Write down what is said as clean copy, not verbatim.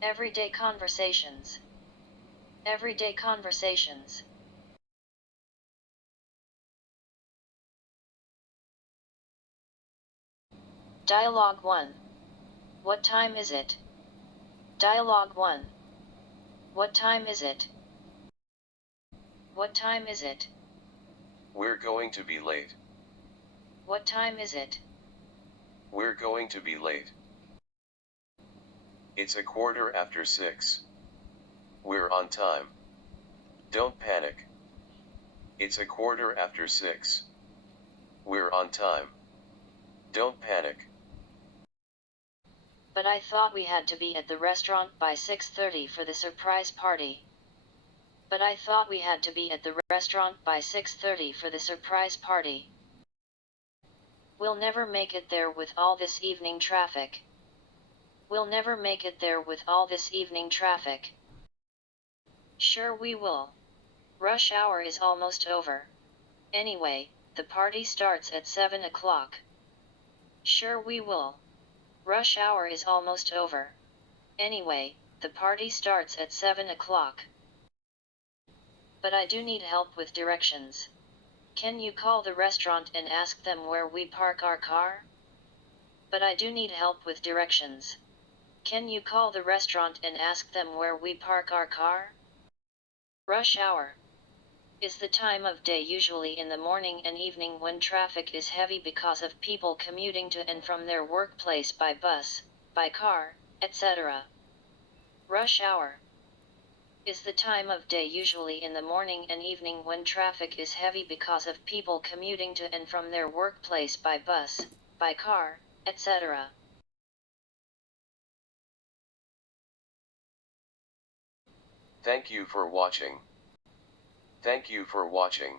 Everyday conversations. Everyday conversations. Dialogue 1. What time is it? Dialogue 1. What time is it? What time is it? We're going to be late. What time is it? We're going to be late. It's 6:15. We're on time. Don't panic. It's 6:15. We're on time. Don't panic. But I thought we had to be at the restaurant by 6:30 for the surprise party. But I thought we had to be at the restaurant by 6:30 for the surprise party. We'll never make it there with all this evening traffic. We'll never make it there with all this evening traffic. Sure we will. Rush hour is almost over. Anyway, the party starts at 7 o'clock. Sure we will. Rush hour is almost over. Anyway, the party starts at 7 o'clock. But I do need help with directions. Can you call the restaurant and ask them where we park our car? But I do need help with directions. Can you call the restaurant and ask them where we park our car? Rush hour is the time of day usually in the morning and evening when traffic is heavy because of people commuting to and from their workplace by bus, by car, etc. Rush hour is the time of day usually in the morning and evening when traffic is heavy because of people commuting to and from their workplace by bus, by car, etc. Thank you for watching. Thank you for watching.